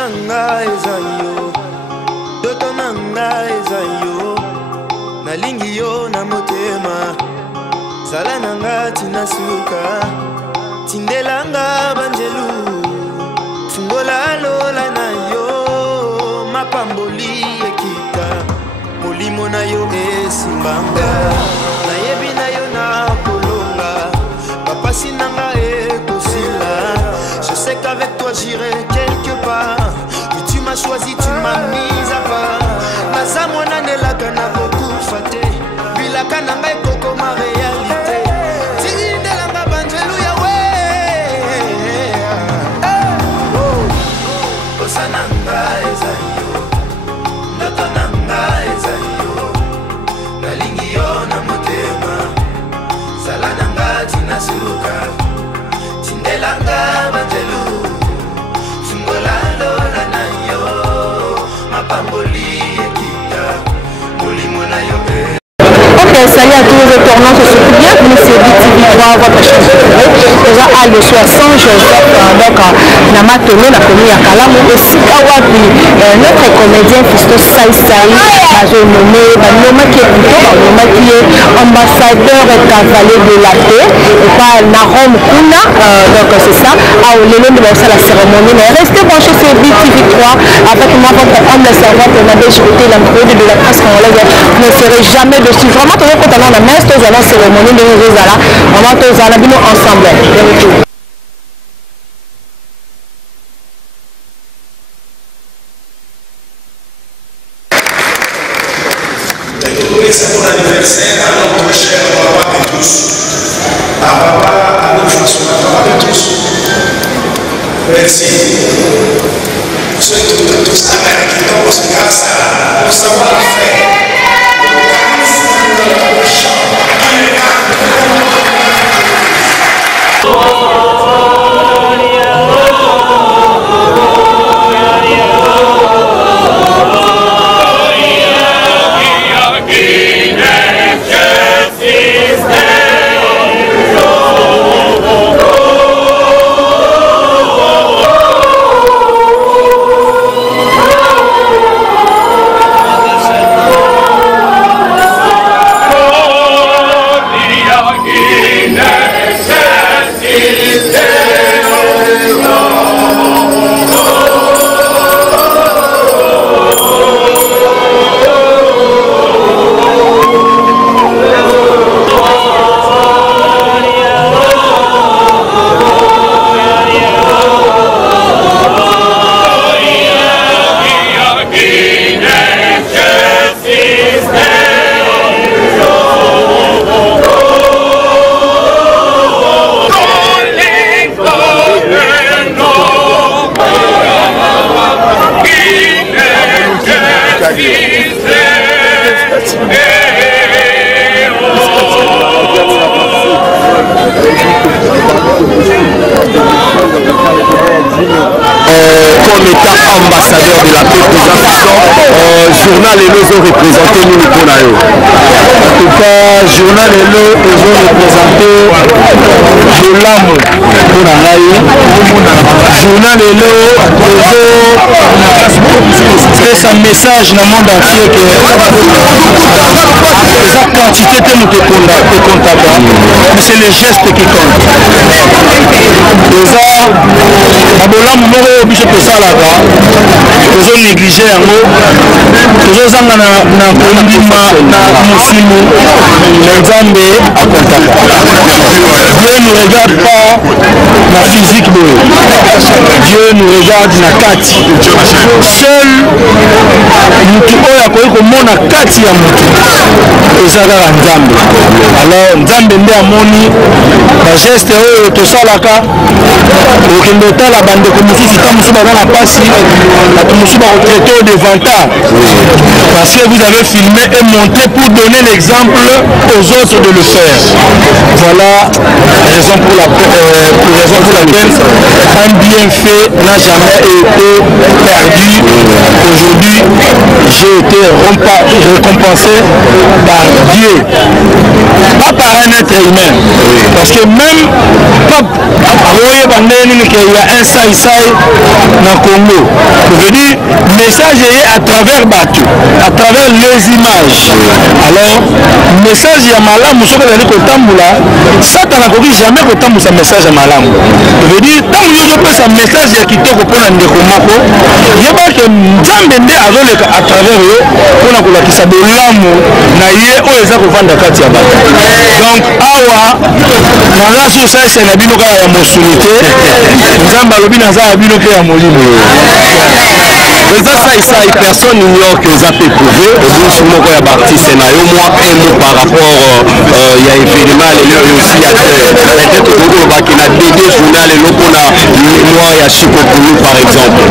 nanga ezayo, doto nanga ezayo, nalingi yo na motema, zala nanga tina suka, tindelanga banjelu, fungola lola na yo, mapamboli ekita, molimo na yo esimbanga, nayebi na yo na kolonga, papasi nanga ekosila. Je sais qu'avec toi j'irai quelque part. Et tu m'as choisi, tu m'as mis à part. Naza mwana nelaka na beaucoup faté. Bilaka na ngai koko ma réalité. Tindelanga banjelu ya we. Osananga ezayo, ndoto nanga ezayo, nalingi yo na motema, zala nanga tina suka. Tindelanga banjelu, fungola lola na yo, mapamboli ekita, molimo na yo. Ok, salut à tous les retournants, je suis bien, vous c'est BTV3, votre chaîne déjà à le soir sans Joseph, donc Namatolo, la commune à Kalamu, aussi Kawapi, notre comédien Fisto Saï j'ai nommé, Noma qui est plutôt, Noma qui est ambassadeur cavalier de la paix, et pas Narom Kuna, donc c'est ça, à l'élément de la cérémonie, mais restez branchés sur BTV3, avec moi, votre homme, le servant, pour m'avoir l'intro de la presse congolaise, vous ne serez jamais dessus. Vraiment, tout le monde a la messe, tous la cérémonie de Rosala, vraiment tous allons ensemble. C'est mon anniversaire à notre cher papa de tous, à papa, à notre François, à papa de tous. Merci. Nous sommes tous américains, grâce à nous savoir-faire. Comme étant ambassadeur de la paix journal et nous ont représenté nous pour en tout cas journal et nous ont représenté Jolamu pour journal et nous c'est un message dans le monde entier que la quantité de nous comptable, mais c'est le geste qui compte. Babolamu moko biso tosalaka tozo néglige yango tozozanga na kondima na mosimu na nzambe akontaka. Dieu ne regarde pas la physique boye, Dieu nous regarde na kati. Seul mutu oyo akoki komona kati ya mutu eza kaka nzambe. Alors nzambe nde amoni bageste oyo tosalaka okende otala bandeko mosusu ta mosusu baza na pasi bato mosusu baretraité au devantage parce que vous avez filmé et montré pour donner l'exemple aux autres de le faire. Voilà la raison pour laquelle un bienfait n'a jamais été perdu. Aujourd'hui j'ai été récompensé par Dieu, pas par un être humain. Parce que même Pape il y a un saïsaï dans le Congo. Je veux dire, le message est à travers Batu, à travers les images. Alors, le message est à Malam, ce que vous allez Kotambula, Satan n'a jamais Kotambula ce message à Malam. Je veux dire, tant que vous avez un message qui est pour Ndekomako, il y a pas que Nzambende à travers eux, pour la qui s'appelle l'amour, naïe, ou les gens qui vendent la carte. Donc, awa, dans la société, c'est la binoka ya mosulité, Nzamba lobi naza ya binoka ya molimo. Personne n'ignore que ça peut prouver. Il y a baptiste moi un mot par rapport il y a événement et aussi peut-être qu'il y a des journal et l'autre mémoire à Chikopoulou par exemple.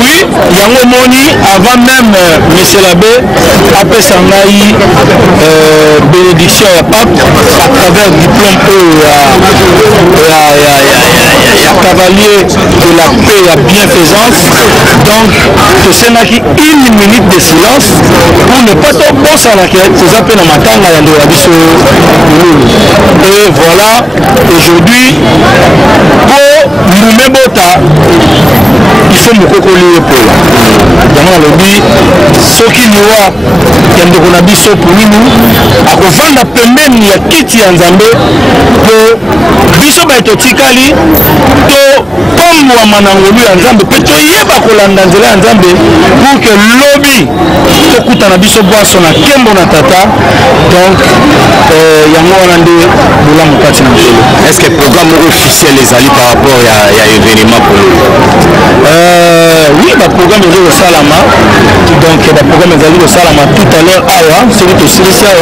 Oui, il y a un moni avant même monsieur l'abbé après Sangaï bénédiction à Pape à travers diplôme cavalier de la paix et la bienfaisance. Donc c'est une minute de silence pour ne pas trop penser à laquelle vous appelez dans ma tanga et voilà aujourd'hui pour nous bota il faut me cocoler pour dans le lobby ce qui nous a yande kuna biso pour nous à kovanda pembeni ya kiti ya Nzambe pour biso ba totikali to pomwa manangolu ya Nzambe pe to yeba kolanda nzela ya Nzambe pour que lobby tokuta na biso boisson na kembo na tata donc yango wana nde bulamu kati na mokolo. Est-ce que le programme officiel les alliés par rapport à événement pour nous? Oui, le programme est au Salama. Donc le programme est au Salama tout à l'heure. Awa, c'est le Silesia.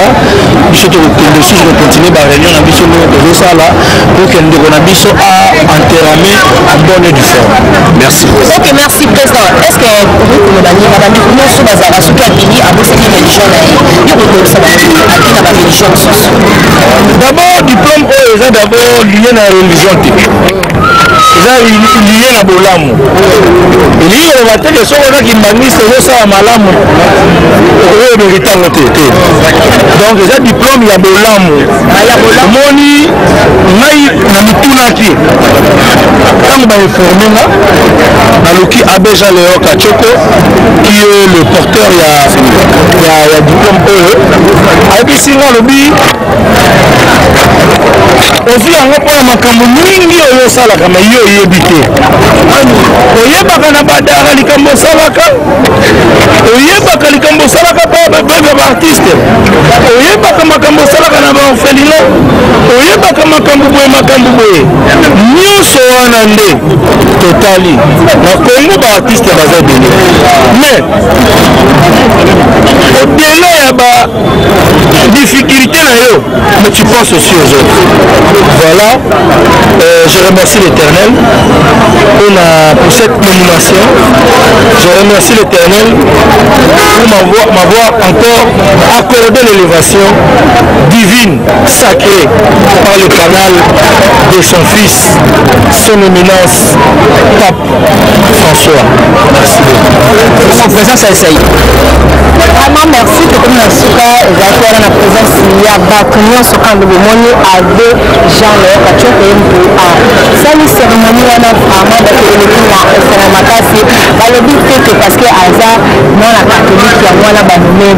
Je vais continuer la réunion à Bisso au Sala pour que nous puissions enterramer à bonne et due forme. Merci. Ok, merci président. Est-ce que vous madame nous sommes à Souka Kini à vous cette religion là? D'abord, diplôme est d'abord lié à la religion typique. Lié à Bolamu. Il y a des gens qui m'administrent ça à Malamu. Donc, les diplômes, il y a Bolamu. Moni, Naï, Namitunaki. Quand on m'a informé, Naluki Abeja Léo Kachoko, qui est le porteur, il y a diplôme E. Et puis, si on le dit, aussi, on va prendre ma camoufle, on sala kama hiyo yebite oyebaka na badara likambo salaka oyebaka likambo salaka pa ba artiste oyebaka makambo salaka na ba orphelino oyebaka makambo boye nyonso wana nde totali na Congo ba artiste baza bene mais au-delà ya ba difficulté na yo mais tu penses aussi aux autres. Voilà, je remercie l'Éternel pour cette nomination. Je remercie l'Éternel pour m'avoir encore accordé l'élévation divine, sacrée, par le canal de son fils, son éminence, Pape François. Merci beaucoup. Son présence a essayé. Vraiment merci de comme la souka et la présence il y a Bakunion sur un de Moni avec Jean-Léo Kachoko à sali cérémonie wana vraiment parce que le coup là c'est makasi le but c'est que parce que aza non la catholique ya wana ba nommé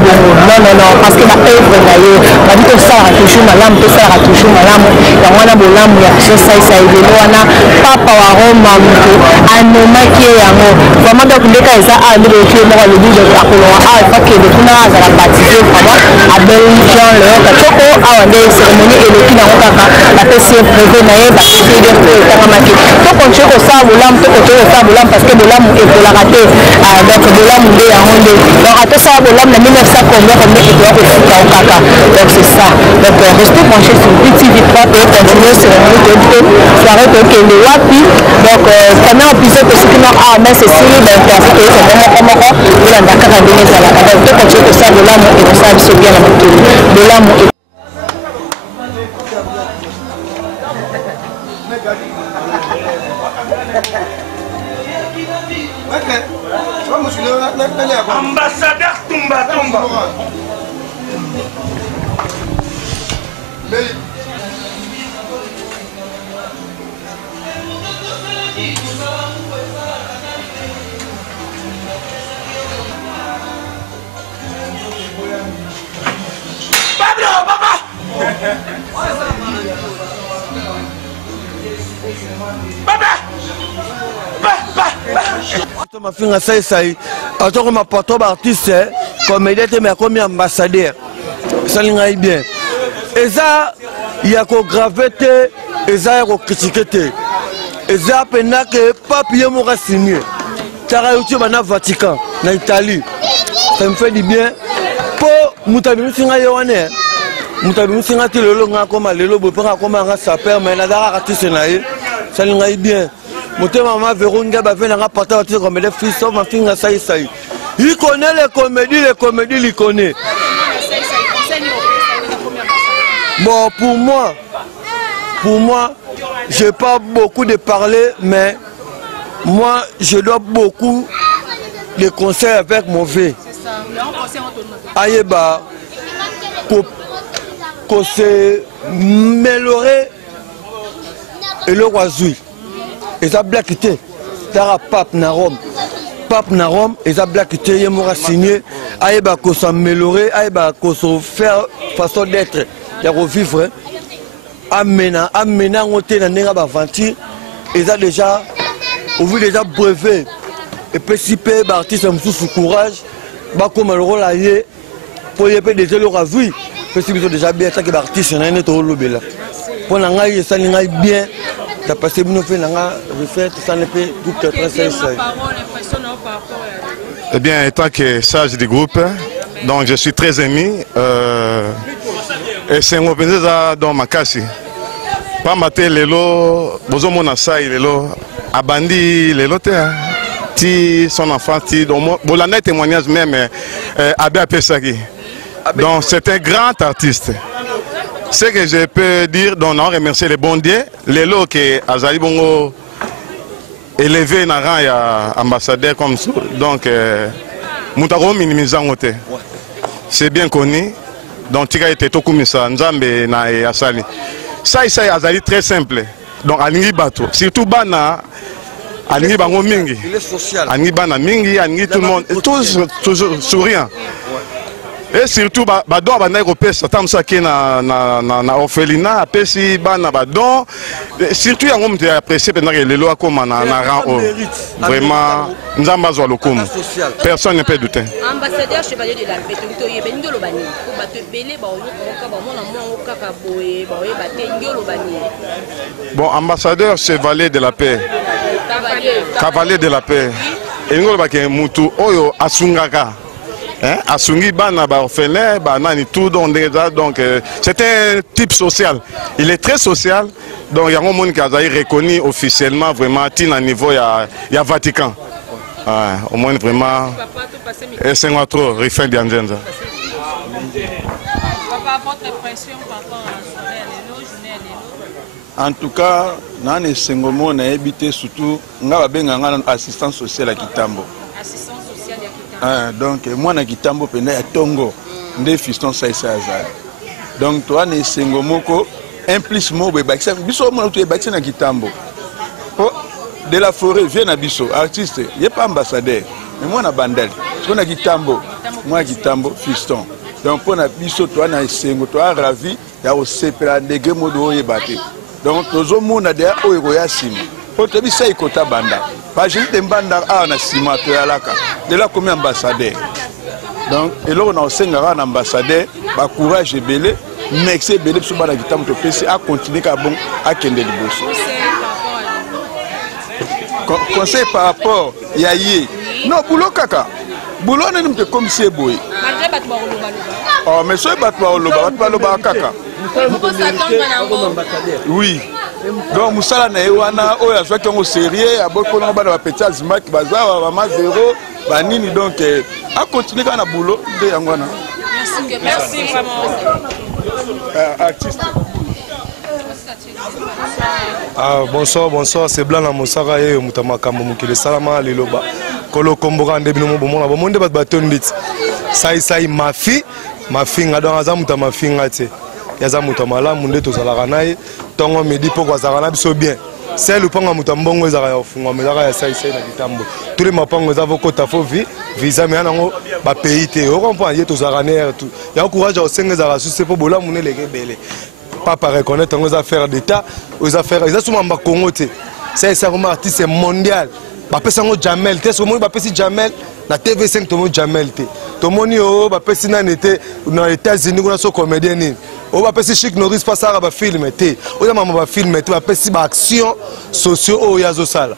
non parce que la œuvre na yo ba dit que ça a toujours malamu to ça a toujours malamu ya wana bolamu ya so ça événement wana papa wa Roma mko anomaki yango vraiment donc ndeka eza a ndelo ki mo le but de akolo a fa que de kuna za la baptiser vraiment abel Jean-Léo Kachoko a ndé cérémonie et le qui na kaka la PC prévu na ye ba PC de ko takamaki to continue ko sa bolamu to continue ko sa bolamu parce que bolamu est pour la rater donc bolamu ndé ya honde donc ato sa bolamu na 1900 combien et doit ko fika au kaka donc c'est ça donc restez branchés sur BTV3 pour continuer cérémonie de soirée to que le wapi donc pendant épisode aussi que ah mais c'est sérieux d'interview que c'est vraiment comment on a d'accord de les ala donc to continue ko sa bolamu et ko sa biso bien na moto bolamu Ambassadeur Tumba Tumba. Mafinga sai atoko ma porto artiste comédien te mais comme ambassadeur ça linga bien eza ya ko gravité eza ya ko critiquer eza pena que papier mo signé tara youtube na Vatican na Italie ça me fait du bien pour mutabi singa yoane mutabi singa te lelo nga koma lelo bo panga koma nga saper mais na dara artiste na ye ça linga bien Moté maman Véronga va venir à partir comme les fils ma fille ça. Il connaît les comédies, il connaît. Bon, pour moi, j'ai pas beaucoup de parler, mais moi, je dois beaucoup de conseils avec mon V. Aïe bah, qu'on se améliorer et le oiseau. Et ça black été tara pape na Rome et ça black été y m'aura signé aïba qu'on s'améliorer aïba qu'on se faire façon d'être y a revivre amena on te na nenga ba vanti et ça déjà au vu déjà brevet et participer artiste sous courage ba comme le rôle aïe pour y peut déjà le ravi parce qu'ils ont déjà bien ça que artiste na net au lobela pour na ngai ça ngai bien. Parce que nous faisons ça ne peut tout Eh bien, étant que sage du groupe, donc je suis très ému. Et c'est un peu dans ma casse. Pas mater lelo, bozo mona sai lelo, abandi lelo te, ti son enfant ti, donc bolana témoignage même, Abé Pesaki. Donc c'est un grand artiste. Ce que je peux dire, donc on remercie les bons dieux, les lots qui Azali Bongo élevé dans rang ya ambassadeur comme ça, donc Moutaro minimisant côté. C'est bien connu, donc Tika était tout comme ça, Nzambe na Asali. Ça Azali très simple, donc Aningi Bato, surtout Bana, Aningi Bango Mingi, Aningi Bana Mingi, Aningi tout le monde, tous toujours souriant. Et surtout, badon bana européen, tant ça qui na orphelinat, apesi bana badon. Surtout, on me apprécié pendant que les lois comme na rang haut. Vraiment, nous avons besoin de l'ocum. Personne ne peut douter. Ambassadeur chevalier de la paix, tu bon, ambassadeur chevalier de la paix, cavalier de la paix. Et nous avons mutu oyo asungaka. Asungi bana ba orphelin bana ni tout donc c'est un type social, il est très social, donc il y a un monde qui a reconnu officiellement vraiment à niveau il y a Vatican, au moins vraiment et c'est moi trop refait d'Angenza. En tout cas, dans les Sengomo, on a habité surtout, on a une assistance sociale à Kitambo. Donc, moi, je suis à Tongo, je suis donc, toi, je suis un plus mot, de la forêt, viens à Bisso, artiste, il n'y a pas ambassadeur, mais moi, je suis bandel. Je suis Kitambo, moi, je suis fiston. Donc, pour Bisso, toi, je suis ravi, il y a aussi des mots de battre. Donc, tout le monde a des oeroyasim. Pour te dire, c'est Kota Banda. Parce que je banda à na sima to yalaka. De là comme ambassadeur. Donc et là on a aussi un ambassadeur, ba courage et belé, mais c'est belé sur bana kitam to pesi à continuer ka bon à kende liboso. Conseil par rapport yayi. Non boulot kaka. Boulot ne me comme c'est boy. Oh mais so batwa loba kaka. Oui. Donc Moussala na ewana oya soit qu'on sérieux aboko na bana ba petit azimaki bazawa mama zéro banini donc à continuer kana boulot de yangwana. Merci vraiment. Artiste. Bonsoir, c'est Blanc Moussara et Moutamaka Moukile Salama Liloba. Kolo Kombora Ndebino Bomona Bomonde Batondit. sai mafi mafinga donc aza muta mafinga te yaza muta malamu nde tozalaka naye tongo midi po kwazaka na biso bien c'est le panga muta mbongo ezaka ya funga mezaka ya sai na kitambo tous les mapango za vokota fo visa mais nango ba pays te o comprend ye tozalaka na tout ya courage au sengeza su c'est po bola mune leke bele papa reconnaître nos affaires d'état aux affaires ils sont en Congo te c'est ça comme artiste mondial ba pesa ngo Jamel te so mo ba pesi Jamel na TV5 to mo Jamel te to moni o ba pesi na nete na États-Unis kuna so comédien ni o ba pesi Chic Norris pasara ba film te o mama ba film te ba pesi ba action sociaux o yazo sala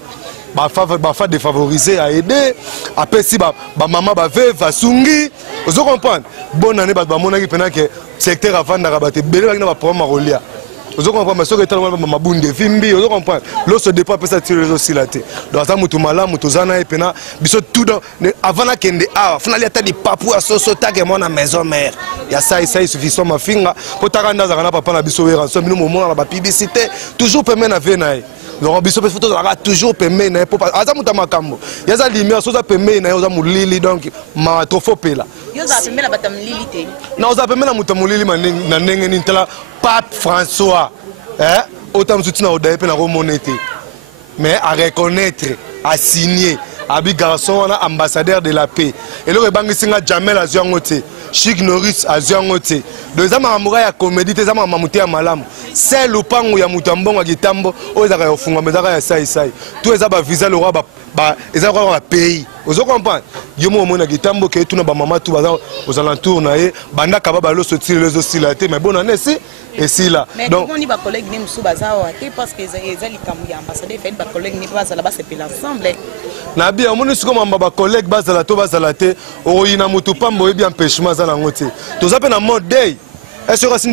ba fa défavoriser à aider a pesi ba maman ba veuve asungi vous comprenez bonne année ba mona ki pena que secteur avant d'arabate belé ba na problème rolia vous comprenez ce que tellement mabunde vimbi vous comprenez l'eau se dépend ça tirer les aussi là té donc ça mutu malamu tozana epena biso tout dans avant na kende a finali ata di papu a soso take mona maison mère ya ça suffisant ma finga pour takanda za na papa na biso wera so bino moment na ba publicité toujours permet na venaï donc biso pe photo za toujours permet na pour aza muta makambo ya za lumière so za permet na za mulili donc ma trop faux pela yo za permet na batam lili te na za permet na muta mulili na ndenge ni tala Pape François autant soutien au DP na remonter mais à reconnaître à signer abi garçon on a ambassadeur de la paix et le bangi singa Jamel azuangote Chic Norris azuangote deux ama amura ya comédie te ama mamuti ya malamu c'est le pango ya mutambongo gitambo ozaka ya funga mezaka ya sai tout eza ba visa le roi ba eza ko ba pays ozo comprendre yo mo mona gitambo ke tuna ba mama tu baza aux alentours na ye banda ka ba lo sortir les oscillatés mais bonne année si et si là donc on y ba collègue ni musu baza wa te parce que eza likamu ya ambassadeur fait ba collègue ni baza là ba c'est pile ensemble na bien on est comme ba collègue baza la to baza la te o yina mutu pambo e bien empêchement za na ngote to zape na mode day est-ce que c'est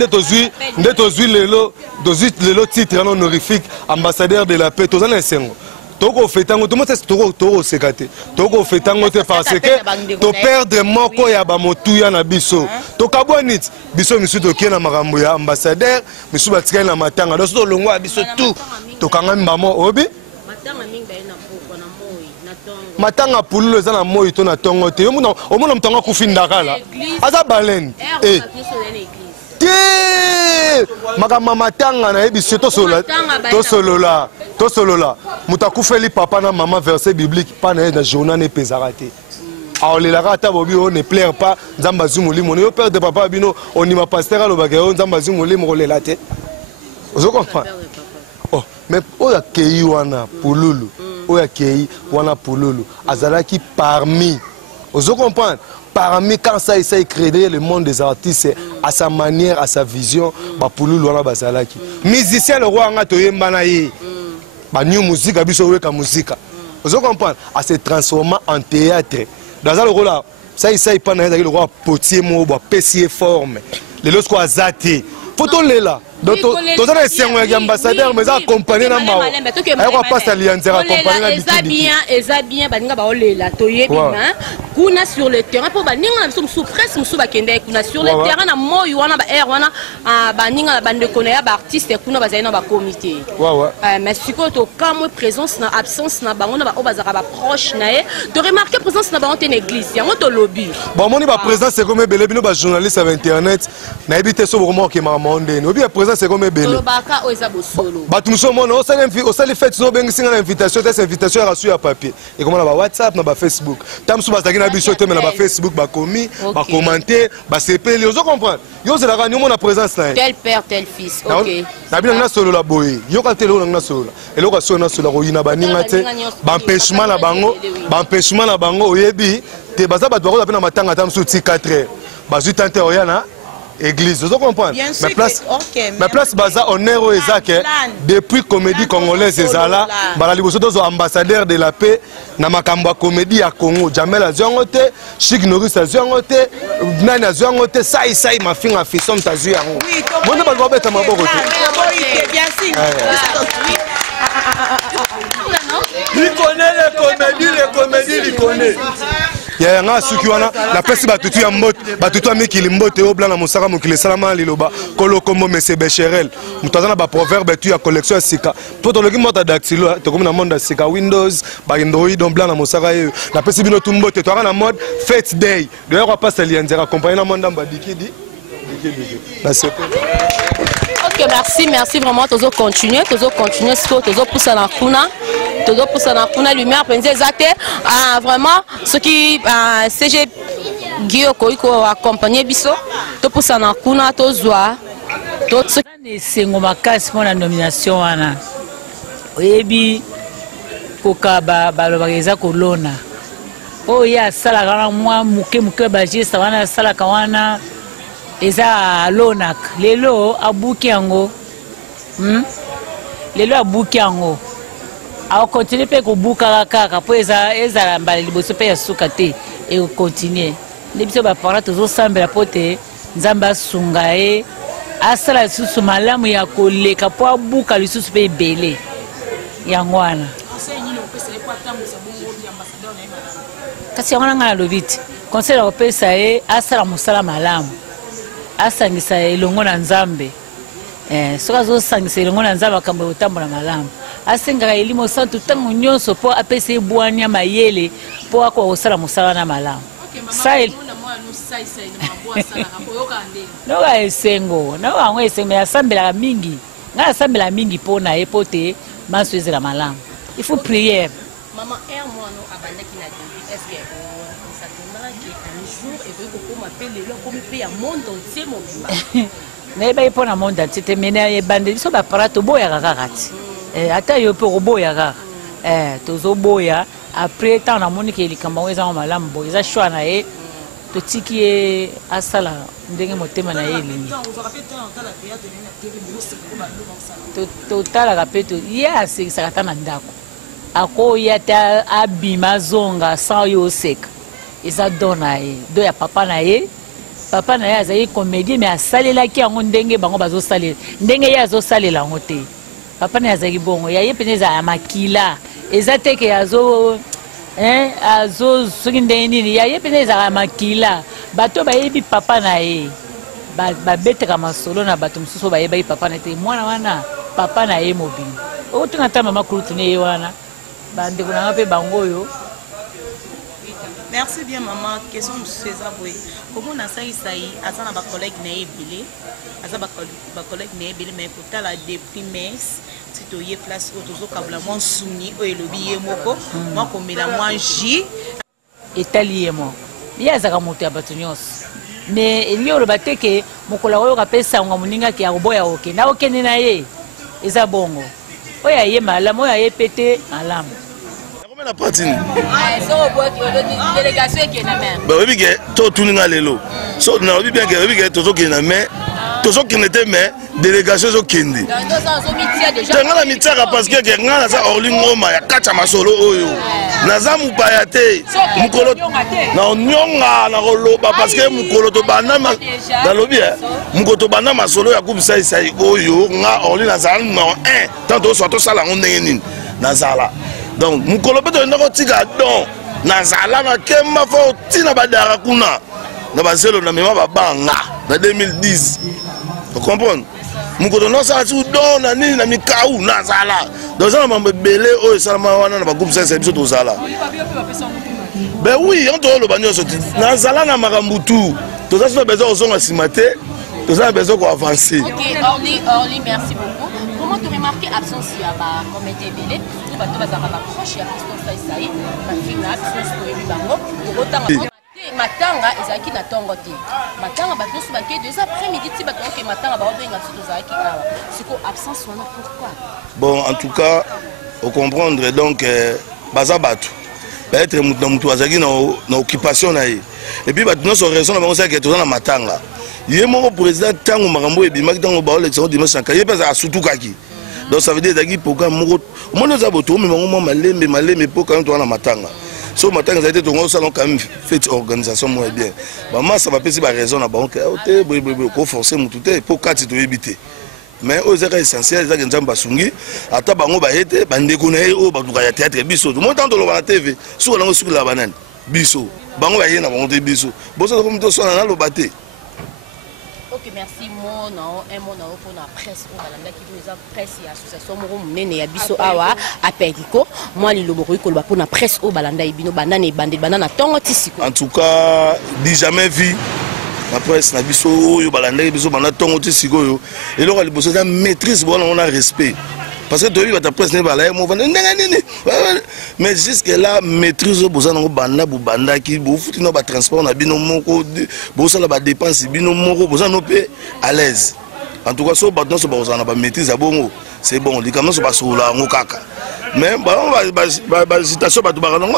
ndetozui lelo titre honorifique ambassadeur de la paix tozana sengo toko fetango to motse toko sekate toko fetango te parce que to perdre moko ya ba motuya na biso to kabonit biso misu to kena makambo ya ambassadeur misu batika na matanga donc to longwa biso tout to kanga mbamo obi matanga mingi ba na poko na moi na tongo matanga pululo za na moi to na tongo te omona mtongo kufindaka la aza baleine makama matanga na yebiso tosolola mutakufeli papa na maman verset biblique pas na journal ne pesara te aolelaka ata bobi on ne pleure pas nzamba zumulimo yo père de papa bino onima pasteur alobaka yo nzamba zumulimo kolela te ozo comprendre oh mais oya kei wana pululu oya kei wana pululu azalaki parmi ozo comprendre parmi quand ça essaie de créer le monde des artistes à sa manière, à sa vision, bah pour lui l'on a basalaki. Musicien le roi a toyé mbanaye, bah new musique a biso weka musique. Vous comprenez? À se transformer en théâtre. Dans le rôle là, ça essaie pas na le roi potier mo, bah pessier forme. Les autres quoi zati. Photo là. Donc tu as un ambassadeur mais accompagné na mao. Ayo passe alliance accompagné na bitini. Eza bien baninga ba olela toyebi ma. Kuna sur le terrain pour baninga na sous presse musu bakende kuna sur le terrain na moyo wana ba air wana baninga na bande konya ba artiste kuna bazali na ba comité. Mais siko to comme présence na absence na bango na ba obazaka ba proche na e. To remarquer présence na bango te église. Yango to lobby. Bon moni ba présence c'est comme belé bino ba journaliste sur internet na ebité so vraiment ke mamonde. Obi présence c'est comme belé. Tolobaka oza bosolo. Ba tumuso mona osali fête no bengi singa na invitation cette invitation ya reçu à papier. Et comment na ba WhatsApp na ba Facebook. Tamsu bazaki na biso te mais na ba Facebook ba komi, ba commenter, ba sepeli, ozo comprendre. Yo c'est la radio mona présence là. Tel père tel fils. OK. Na bino na solo la boye. Yo ka tele na solo. Et lo ka solo na solo ko yina baninga te. Ba empêchement na bango, oyebi te baza ba doit na matanga tamsu ti 4h. Ba zu tante oyana église, vous comprenez? Mais place baza honneur ezake depuis comédie congolaise ezala bala liboso tozo ambassadeur de la paix na makambo comédie ya Congo Jamel aziongote Chic Norris aziongote nani aziongote sai mafinga fisom tazu yango monde ba ko beta maboko te il connaît les comédies il connaît ya nga suki wana na pesi batutu ya mbote batutu ya mikili mbote o blanc na mosaka mokili salama liloba kolo kombo monsieur Becherel mutazana ba proverbe tu ya collection ya sika po to loki mota dactylo to comme na monde sika Windows ba Android on blanc na mosaka yo na pesi bino tu mbote to na mode fête day d'ailleurs on passe lienzera accompagner na monde mbadikidi na sepe. Ok, merci vraiment. Toujours continuer, toujours pousser dans la kuna, lumière, penser exacte. Vraiment, ce qui CG Guillaume Koiko accompagné biso, tout pousser dans la kuna, tout zoa, tout ce. C'est mon macasse pour la nomination ana. Oyebi koka balobageza kolona. Oh ya sala kana moi muke baje sawana sala kawana. Eza lonak lelo abuki yango lelo abuki yango a continuer pe ko buka kaka po eza mbala liboso pe ya suka te e continuer ne biso ba parla toujours sambela pote nzamba sungae asala susu malamu ya koleka po abuka lisusu pe bele yango wana kasi yango ngana lobiti conseil ya pesa e asala musala malamu asangisa elongo na nzambe soka zo sangisa elongo na nzambe akambo utambola malamu asengaka elimo santu tango nyonso po apesa ebwani ya mayele po ako osala musala na malamu sail noka esengo noka yango esengo asambelaka mingi nga asambela mingi po na ye po te maso ezela malamu il faut prière. Maman moi abandaki na début est-ce que monde entier nayebaki mpo na monde entier te mena ebande biso bapara toboyaka kaka ti ata yo mpe koboya kaka tozoboya après ntango namoniki elikambo yango ezango malamu boye eza shwa na ye totiki ye asala ndenge motema na ye elingi totalaka mpe ye asekisaka ata na ndako akoya te abima azonga sans yo oseka eza do na ye do ya papa na ye azali comédien mais asalelaki yango ndenge bango bazosalela ndenge ye azosalela yango te papa na ye azalaki bongo ya ye mpene eza ya makila eza teke azo soki ndenge nini ya ye mpene ezaka ya makila bato bayebi papa na ye babetaka masolo na bato mosusu bayebaki papa na ye te mwana wana papa na ye mobimba okotunga ta mama kulutune ye wana bandeko nanga mpe bango oyo. Merci bien maman. Question de César Boy. Comment on a ça ici? Azana ba collègue n'est bilé. Azana ba collègue n'est bilé mais pour ta la déprimée. Si tu y es place au toujours câblement soumis au lobby moko. Moi comme la moi J. Italien moi. Il y a zaka moto ya batunios. Mais il y a le baté que mokola oyo kapesa nga muninga ki akoboya oke. Na oke ni na ye. Eza bongo. Oya ye malamu oya ye pété malamu. La patine. Délégation qui est la même. Bah oui, bien, tout le monde lelo. So na oui bien que tout qui est la même. Tout ce qui n'était mais délégation zo kindi. Tanga la mitiaka parce que ngana za orlingoma ya kacha masolo oyo. Naza mupaya te. Mukolo na nyonga na koloba parce que mukolo to bana na lobi mukolo to bana masolo ya kubisa isai oyo nga orli na za no 1 tant so to sala ngondenge nini. Nazala. Donc mukolo beto ndako tika don nazala na kemba fo tina badara kuna na bazelo na mema babanga na 2010 vous comprenez mukolo no sa tu don na nini na mikau nazala donc ça m'a belé o salama wana na ba groupe ça biso to zala ben oui on to lo banyo so nazala na makambutu to ça so besoin ozonga simate to ça besoin ko avancer. OK Orly merci beaucoup. Comment tu remarques l'absence de la comédie belé? Tu vas te proche ya Christophe Saïsaï, ma fille na absence de Bibango, pour autant matanga ezaki na tongo te. Matanga ba tous baké deux après-midi ti ba que matanga ba obenga tout ezaki awa. Siko absence wana pourquoi? Bon en tout cas, au comprendre donc bazabatu. Peut-être mutu azaki na occupation na ye. Et puis ba nous raison na bango ça que tout na matanga. Yé mon président tango makambo e bimaki tango ba élection dimanche sankaye pesa surtout kaki. Donc ça veut dire que programme mo nous a boto mais mo malembe pour quand on a matanga. So matanga ça a été donc ça quand même fait organisation moi bien. Ba massa ba pesi ba raison na banque oté ko forcer mutu te pour kati to éviter. Mais aux erreurs essentielles ça que nzamba sungi ata bango ba été bande ko na o ba duka ya théâtre biso. Mo tant to lo ba TV sur la banane biso. bango baye na bango te biso boso comme to sona na lobate. Ok, merci. Un mot pour la presse au Balanda qui nous a presse et association Mourou ya biso awa à Perdico. Moi li lobori ko pour la presse au Balanda ibino banane bande banana tongo tisiko. En tout cas, dit jamais vu la presse na biso yo Balanda biso banda tongo tisiko yo. Et là li boso da maîtrise bon on a respect. Parce que tu as ta presse n'est pas là, mais jusque là, maîtrise au banda qui fout nos transport, na bino moko, bosa la dépense, bino moko, bosa no pe à l'aise. En tout cas, so baton so bosa na ba maîtrise à bongo, c'est bon, les camions so ba so la ngokaka. Mais ba citation ba to ba non,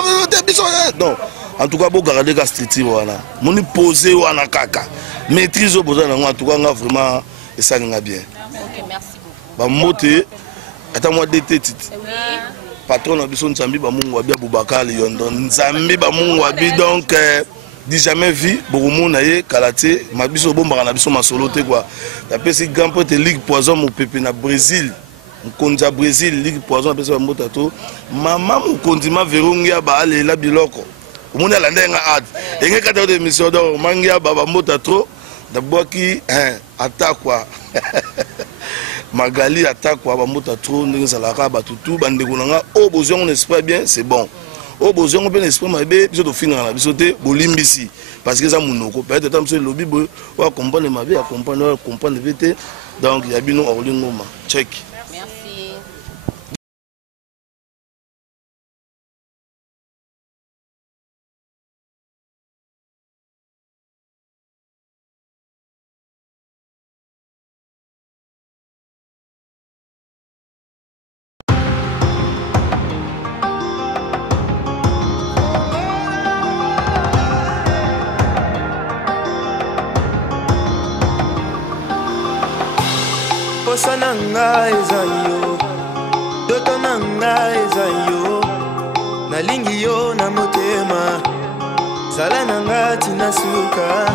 en tout cas, bo garder ga street wana. Moni poser wana kaka. Maîtrise au bosa na en tout cas, vraiment et ça nga bien. OK, merci beaucoup. Ba moté attends moi d'été patron na biso nzambi ba mungu abia Boubacar Yondo nzambi ba mungu abi donc dit jamais vu bokumu na ye kalaté ma biso bomba na biso masolo te quoi la pesi grand pote ligue poison mon pépé na Brésil mkonza Brésil ligue poison pesi ba mota to mama mukondima verungia ba ale la biloko omona la ndenga ad enge kata de mission do mangia ba mota trop d'abord qui attaque quoi Magali attaque quoi bamota trop ndenge salaka batutu bandeko nanga o besoin on esprit bien c'est bon o besoin on bien esprit mabe biso to finga na biso te bolimbisi parce que ça monoko peut-être tam so lobby bo wa comprendre ma vie à comprendre vite donc il y a bino orlingoma check. Merci. Posa nanga eza yo, doto nanga eza yo, nalingi yo na motema, zala nanga tina suka,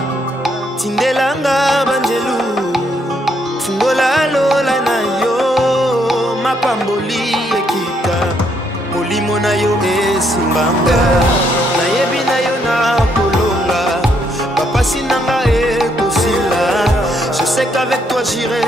tindelanga banjelu, fungola lola na yo, mapamboli ekita, molimo na yo esimbanga, nayebi na yo na kolonga, papasi nanga ekosila, je sais qu'avec toi j'irai